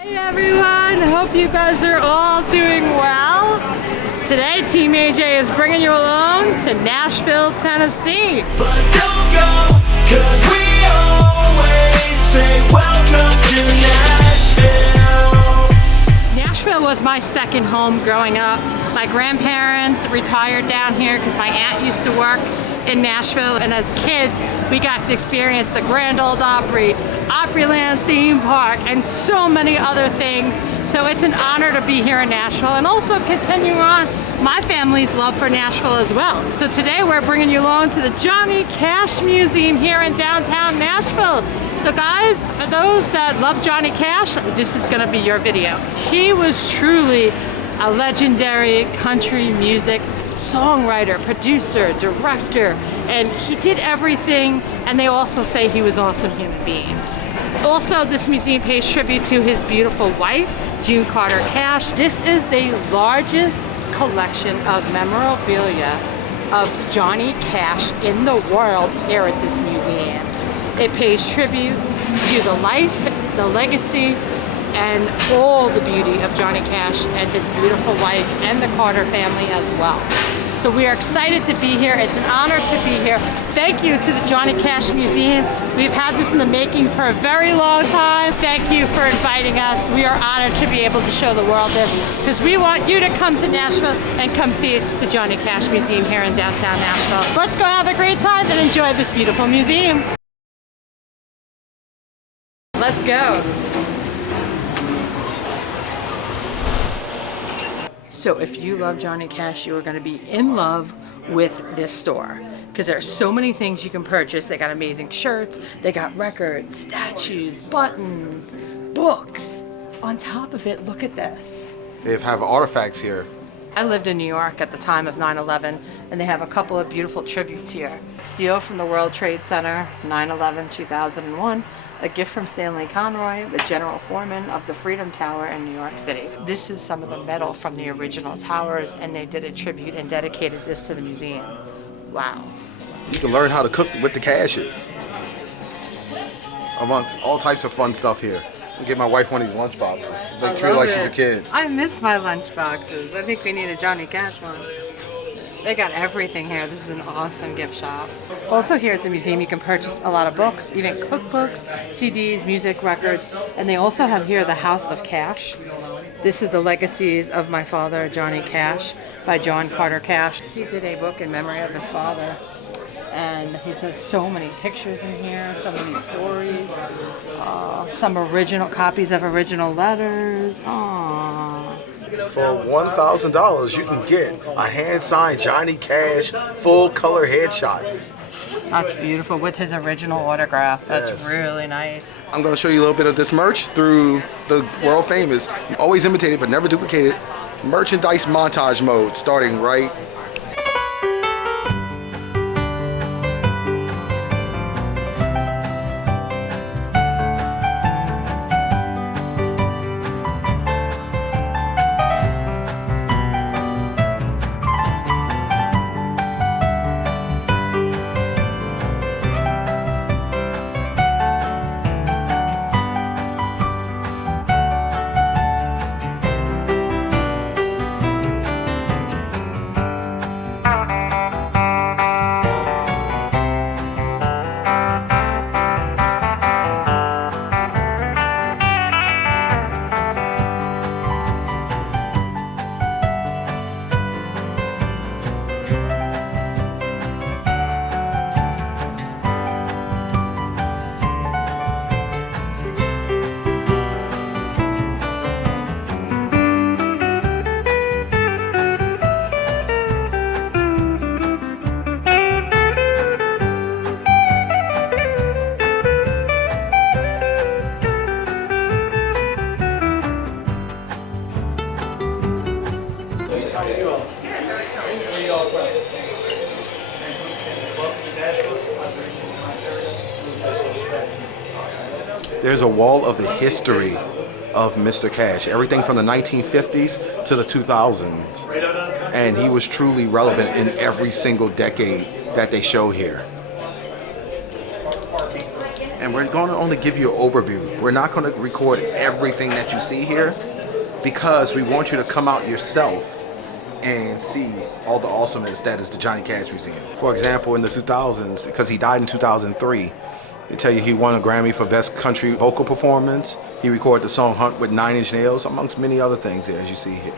Hey everyone, hope you guys are all doing well. Today Team AJ is bringing you along to Nashville, Tennessee. But don't go, cause we always say welcome to Nashville. Nashville was my second home growing up. My grandparents retired down here because my aunt used to work in Nashville, and as kids we got to experience the Grand Ole Opry, Opryland theme park, and so many other things. So it's an honor to be here in Nashville and also continue on my family's love for Nashville as well. So today we're bringing you along to the Johnny Cash Museum here in downtown Nashville. So guys, for those that love Johnny Cash, this is gonna be your video. He was truly a legendary country music songwriter, producer, director, and he did everything, and they also say he was an awesome human being. Also, this museum pays tribute to his beautiful wife, June Carter Cash. This is the largest collection of memorabilia of Johnny Cash in the world here at this museum. It pays tribute to the life, the legacy, and all the beauty of Johnny Cash and his beautiful wife and the Carter family as well. So we are excited to be here. It's an honor to be here. Thank you to the Johnny Cash Museum. We've had this in the making for a very long time. Thank you for inviting us. We are honored to be able to show the world this because we want you to come to Nashville and come see the Johnny Cash Museum here in downtown Nashville. Let's go have a great time and enjoy this beautiful museum. Let's go. So if you love Johnny Cash, you are going to be in love with this store because there are so many things you can purchase. They got amazing shirts, they got records, statues, buttons, books. On top of it, look at this. They have artifacts here. I lived in New York at the time of 9/11, and they have a couple of beautiful tributes here. Steel from the World Trade Center, 9/11, 2001. A gift from Stanley Conroy, the general foreman of the Freedom Tower in New York City. This is some of the metal from the original towers, and they did a tribute and dedicated this to the museum. Wow. You can learn how to cook with the Cashes. Amongst all types of fun stuff here. I get my wife one of these lunch boxes. Like treat her like she's a kid. I miss my lunch boxes. I think we need a Johnny Cash one. They got everything here. This is an awesome gift shop. Also here at the museum, you can purchase a lot of books, even cookbooks, CDs, music, records, and they also have here the House of Cash. This is the legacies of my father, Johnny Cash, by John Carter Cash. He did a book in memory of his father, and he has so many pictures in here, so many stories, some original copies of original letters. Aww. For $1,000, you can get a hand-signed Johnny Cash full-color headshot. That's beautiful with his original autograph. That's Yes. really nice. I'm going to show you a little bit of this merch through the world famous, always imitated but never duplicated, merchandise montage mode starting right. There's a wall of the history of Mr. Cash, everything from the 1950s to the 2000s. And he was truly relevant in every single decade that they show here. And and we're going to only give you an overview. We're not going to record everything that you see here because we want you to come out yourself and see all the awesomeness that is the Johnny Cash Museum. For example, in the 2000s, because he died in 2003, they tell you he won a Grammy for Best Country Vocal Performance. He recorded the song Hunt with 9 Inch Nails, amongst many other things here, as you see here.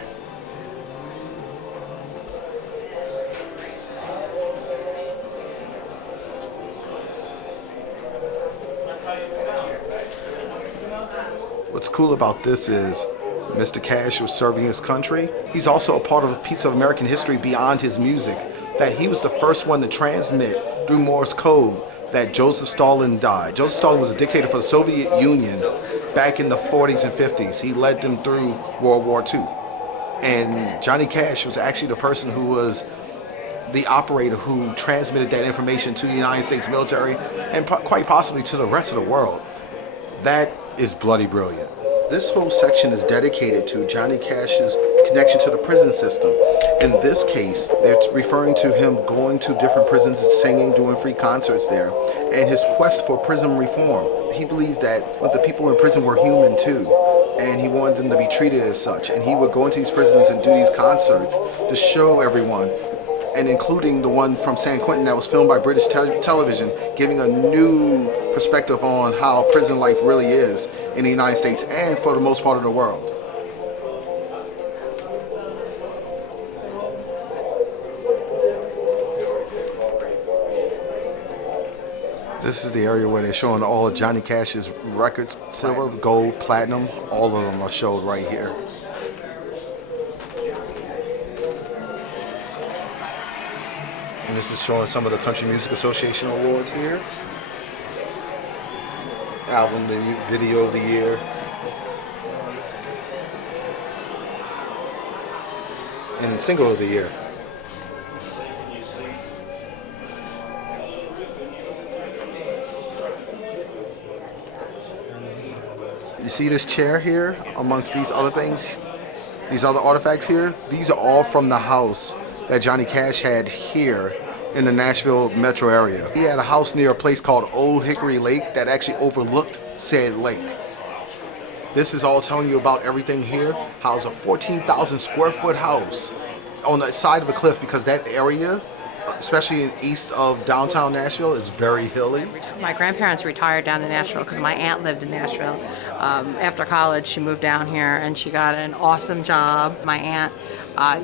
What's cool about this is Mr. Cash was serving his country. He's also a part of a piece of American history beyond his music, that he was the first one to transmit through Morse code that Joseph Stalin died. Joseph Stalin was a dictator for the Soviet Union back in the 40s and 50s. He led them through World War II. And Johnny Cash was actually the person who was the operator who transmitted that information to the United States military and quite possibly to the rest of the world. That is bloody brilliant. This whole section is dedicated to Johnny Cash's connection to the prison system. In this case, they're referring to him going to different prisons and singing, doing free concerts there, and his quest for prison reform. He believed that the people in prison were human too, and he wanted them to be treated as such. And he would go into these prisons and do these concerts to show everyone, and including the one from San Quentin that was filmed by British television, giving a new perspective on how prison life really is in the United States and for the most part of the world. This is the area where they're showing all of Johnny Cash's records, silver, gold, platinum, all of them are showed right here. And this is showing some of the Country Music Association awards here. Album, the video of the year. And single of the year. You see this chair here amongst these other things, these other artifacts here? These are all from the house that Johnny Cash had here in the Nashville metro area. He had a house near a place called Old Hickory Lake that actually overlooked said lake. This is all telling you about everything here. How it's a 14,000 square foot house on the side of a cliff, because that area, especially in east of downtown Nashville, is very hilly. My grandparents retired down in Nashville because my aunt lived in Nashville. After college, she moved down here and she got an awesome job. My aunt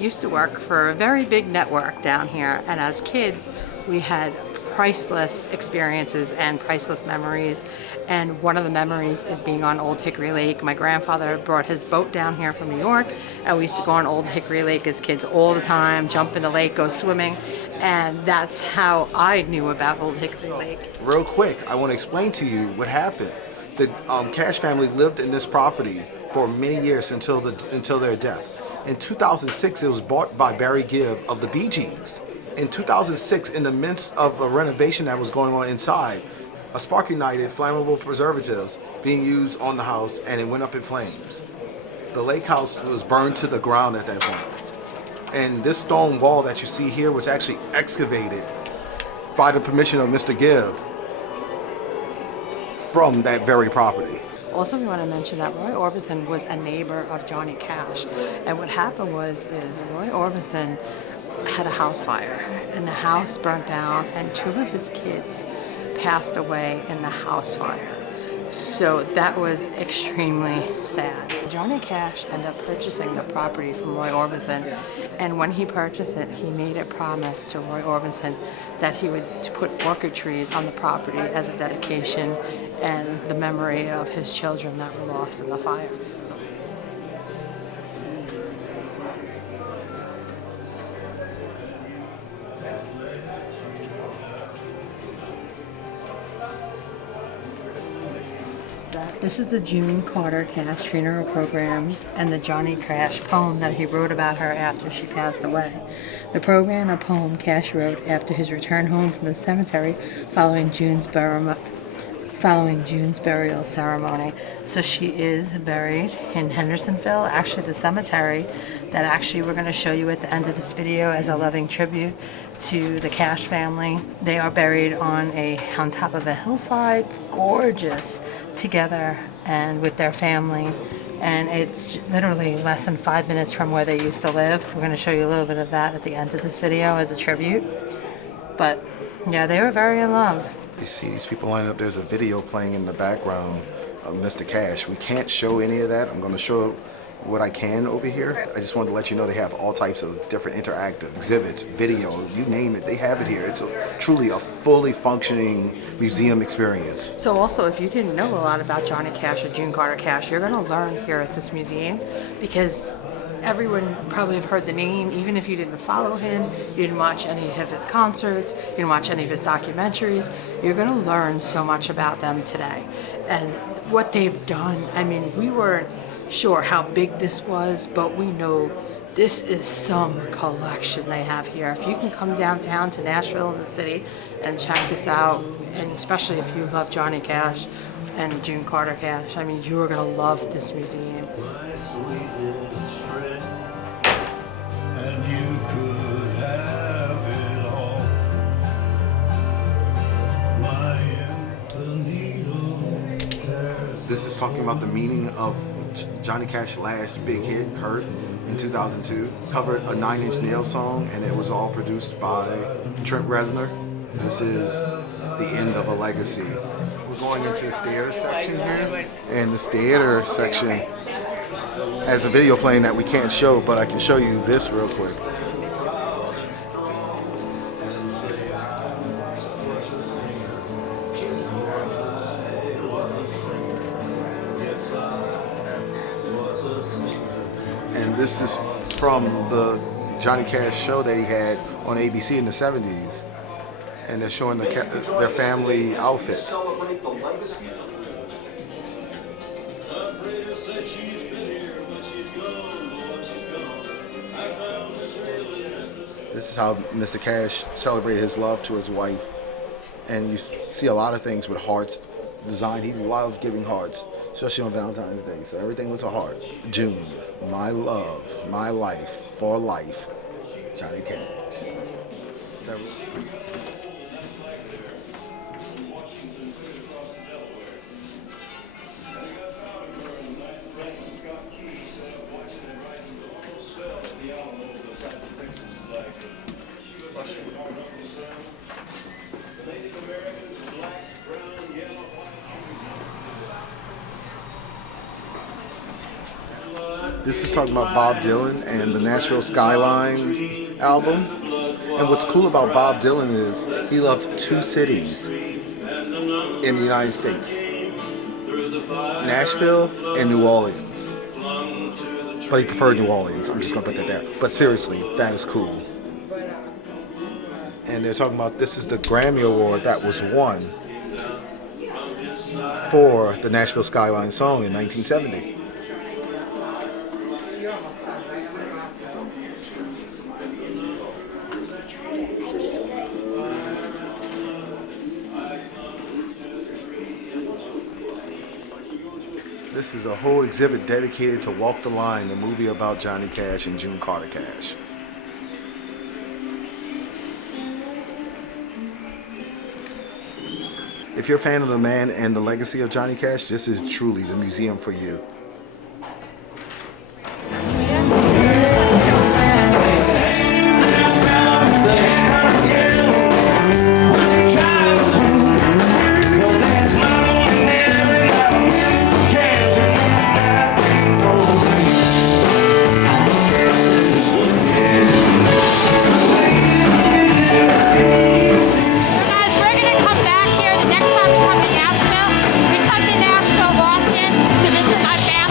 used to work for a very big network down here, and as kids, we had priceless experiences and priceless memories. And one of the memories is being on Old Hickory Lake. My grandfather brought his boat down here from New York, and we used to go on Old Hickory Lake as kids all the time, jump in the lake, go swimming. And that's how I knew about Old Hickory Lake. Real quick, I want to explain to you what happened. The Cash family lived in this property for many years until their death. In 2006, it was bought by Barry Gibb of the Bee Gees. In 2006, in the midst of a renovation that was going on inside, a spark ignited flammable preservatives being used on the house, and it went up in flames. The lake house was burned to the ground at that point. And this stone wall that you see here was actually excavated by the permission of Mr. Gibb from that very property. Also, we want to mention that Roy Orbison was a neighbor of Johnny Cash. And what happened is Roy Orbison had a house fire, and the house burnt down, and 2 of his kids passed away in the house fire. So that was extremely sad. Johnny Cash ended up purchasing the property from Roy Orbison, and when he purchased it, he made a promise to Roy Orbison that he would put orchid trees on the property as a dedication and the memory of his children that were lost in the fire. So, this is the June Carter Cash funeral program and the Johnny Cash poem that he wrote about her after she passed away. The program, a poem Cash wrote after his return home from the cemetery following June's burial following June's burial ceremony. So she is buried in Hendersonville, actually the cemetery that actually we're going to show you at the end of this video as a loving tribute to the Cash family. They are buried on top of a hillside, gorgeous, together and with their family. And it's literally less than 5 minutes from where they used to live. We're going to show you a little bit of that at the end of this video as a tribute. But yeah, they were very in love. You see these people lining up. There's a video playing in the background of Mr. Cash. We can't show any of that. I'm going to show what I can over here. I just wanted to let you know they have all types of different interactive exhibits, video, you name it, they have it here. It's truly a fully functioning museum experience. So also, if you didn't know a lot about Johnny Cash or June Carter Cash, you're going to learn here at this museum, because everyone probably have heard the name, even if you didn't follow him, you didn't watch any of his concerts, you didn't watch any of his documentaries. You're going to learn so much about them today and what they've done. I mean, we weren't sure how big this was, but we know this is some collection they have here. If you can come downtown to Nashville in the city and check this out, and especially if you love Johnny Cash and June Carter Cash, I mean, you're going to love this museum. This is talking about the meaning of Johnny Cash's last big hit, Hurt, in 2002. Covered a 9 Inch Nails song, and it was all produced by Trent Reznor. This is the end of a legacy. We're going into the theater section here, and this theater section has a video playing that we can't show, but I can show you this real quick. This is from the Johnny Cash show that he had on ABC in the 70s, and they're showing their family outfits. This is how Mr. Cash celebrated his love to his wife, and you see a lot of things with hearts designed. He loved giving hearts, especially on Valentine's Day, so everything was a heart. June, my love, my life, for life, Johnny Cash. This is talking about Bob Dylan and the Nashville Skyline album. And what's cool about Bob Dylan is he loved 2 cities in the United States, Nashville and New Orleans. But he preferred New Orleans. I'm just going to put that there. But seriously, that is cool. And they're talking about this is the Grammy Award that was won for the Nashville Skyline song in 1970. This is a whole exhibit dedicated to Walk the Line, the movie about Johnny Cash and June Carter Cash. If you're a fan of the man and the legacy of Johnny Cash, this is truly the museum for you. My family.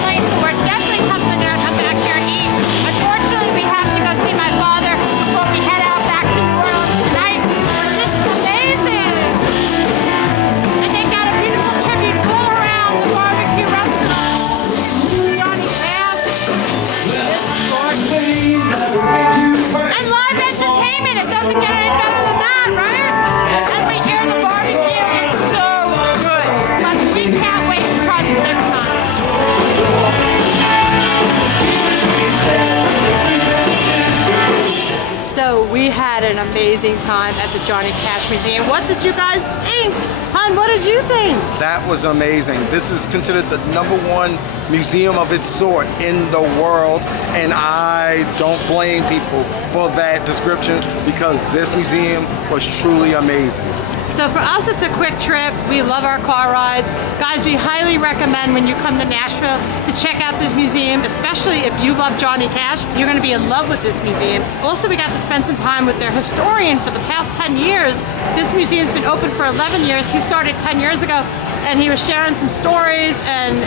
amazing time at the Johnny Cash Museum. What did you guys think? Hun, what did you think? That was amazing. This is considered the #1 museum of its sort in the world, and I don't blame people for that description because this museum was truly amazing. So for us, it's a quick trip. We love our car rides. Guys, we highly recommend when you come to Nashville to check out this museum, especially if you love Johnny Cash. You're gonna be in love with this museum. Also, we got to spend some time with their historian for the past 10 years. This museum's been open for 11 years. He started 10 years ago, and he was sharing some stories, and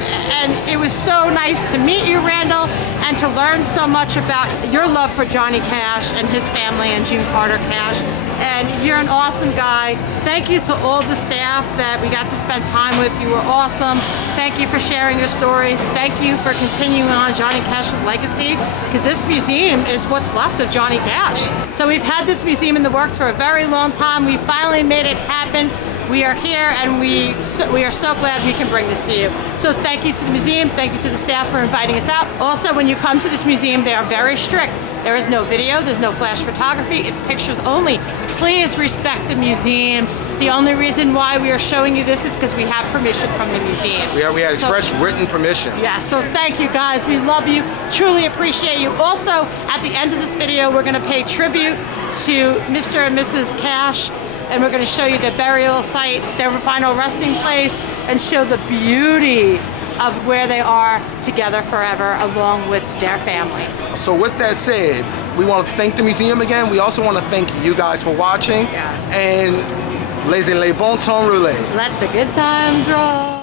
it was so nice to meet you, Randall, and to learn so much about your love for Johnny Cash and his family and June Carter Cash. And you're an awesome guy. Thank you to all the staff that we got to spend time with. You were awesome. Thank you for sharing your stories. Thank you for continuing on Johnny Cash's legacy, because this museum is what's left of Johnny Cash. So we've had this museum in the works for a very long time. We finally made it happen. We are here, and we are so glad we can bring this to you. So thank you to the museum, thank you to the staff for inviting us out. Also, when you come to this museum, they are very strict. There is no video, there's no flash photography, it's pictures only. Please respect the museum. The only reason why we are showing you this is because we have permission from the museum. We had express written permission. Yeah, so thank you guys, we love you, truly appreciate you. Also, at the end of this video, we're gonna pay tribute to Mr. and Mrs. Cash, and we're going to show you the burial site, their final resting place, and show the beauty of where they are together forever along with their family. So with that said, we want to thank the museum again. We also want to thank you guys for watching. Yeah. And les bon temps roulés. Let the good times roll.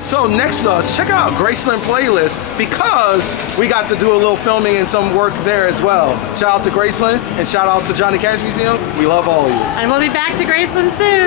So next to us, check out Graceland Playlist because we got to do a little filming and some work there as well. Shout out to Graceland and shout out to Johnny Cash Museum. We love all of you. And we'll be back to Graceland soon.